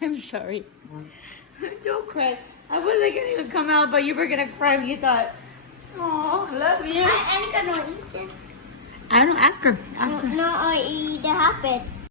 I'm sorry. Don't cry. I wasn't gonna even come out, but you were gonna cry when you thought, oh, I love you. I'm gonna eat this. I don't ask her. Ask her. No, I eat the habit.